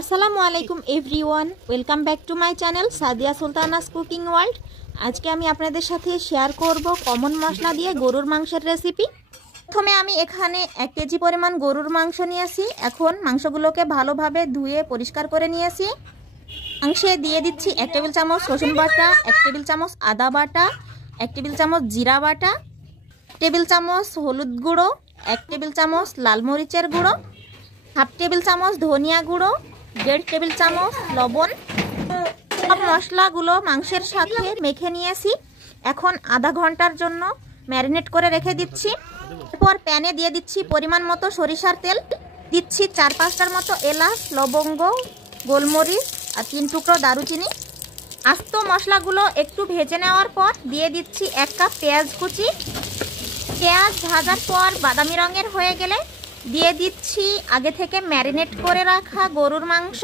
আসসালামু আলাইকুম everyone, welcome back to my channel Sadia Sultana's cooking world. আজকে আমি আপনাদের সাথে শেয়ার করব কমন মশলা দিয়ে গরুর মাংসের রেসিপি। প্রথমে আমি এখানে 1 কেজি পরিমাণ গরুর মাংস নিয়েছি। এখন মাংসগুলোকে ভালোভাবে ধুয়ে পরিষ্কার করে নিয়েছি। মাংসে দিয়ে দিচ্ছি 1 টেবিল চামচ রসুন বাটা, 1 টেবিল চামচ আদা বাটা, 1 টেবিল চামচ জিরা বাটা, 1 টেবিল চামচ হলুদ গুঁড়ো, 1 টেবিল চামচ লাল মরিচের গুঁড়ো, 1/2 টেবিল চামচ ধনিয়া গুঁড়ো, 1.5 টেবিল চামচ লবণ। সব মশলাগুলো মাংসের সাথে মেখে নিয়েছি। এখন আধা ঘন্টার জন্য ম্যারিনেট করে রেখে দিচ্ছি। এরপর প্যানে দিয়ে দিচ্ছি পরিমাণ মতো সরিষার তেল, দিচ্ছি 4-5টার মতো এলাচ, লবঙ্গ, গোলমরিচ আর 3 টুকরো দারুচিনি। আস্ত মশলাগুলো একটু ভেজে নেওয়ার পর দিয়ে দিচ্ছি 1 কাপ পেঁয়াজ কুচি। পেঁয়াজ ভাজার পর বাদামি রঙের হয়ে গেলে দিয়ে দিচ্ছি আগে থেকে ম্যারিনেট করে রাখা গরুর মাংস।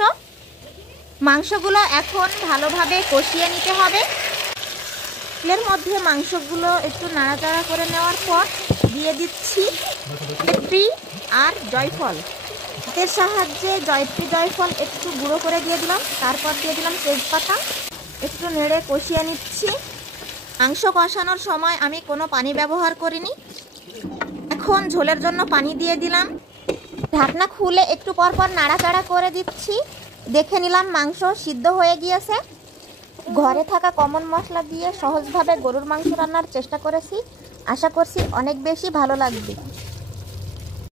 মাংসগুলো এখন ভালোভাবে কষিয়ে নিতে হবে। তেলের মধ্যে মাংসগুলো একটু নাড়াচাড়া করে নেওয়ার পর দিয়ে দিচ্ছি জয়ত্রী আর জয়ফল। হাতের সাহায্যে জয়ত্রী জয়ফল একটু গুঁড়ো করে দিয়ে দিলাম। তারপর দিয়ে দিলাম তেজপাতা। একটু নেড়ে কষিয়ে নিচ্ছি। মাংস কষানোর সময় আমি কোনো পানি ব্যবহার করিনি। এখন ঝোলের জন্য পানি দিয়ে দিলাম। ঢাকনা খুলে একটু পরপর নাড়াচাড়া করে দিচ্ছি। দেখে নিলাম মাংস সিদ্ধ হয়ে গিয়েছে। ঘরে থাকা কমন মশলা দিয়ে সহজভাবে গরুর মাংস রান্নার চেষ্টা করেছি। আশা করছি অনেক বেশি ভালো লাগবে।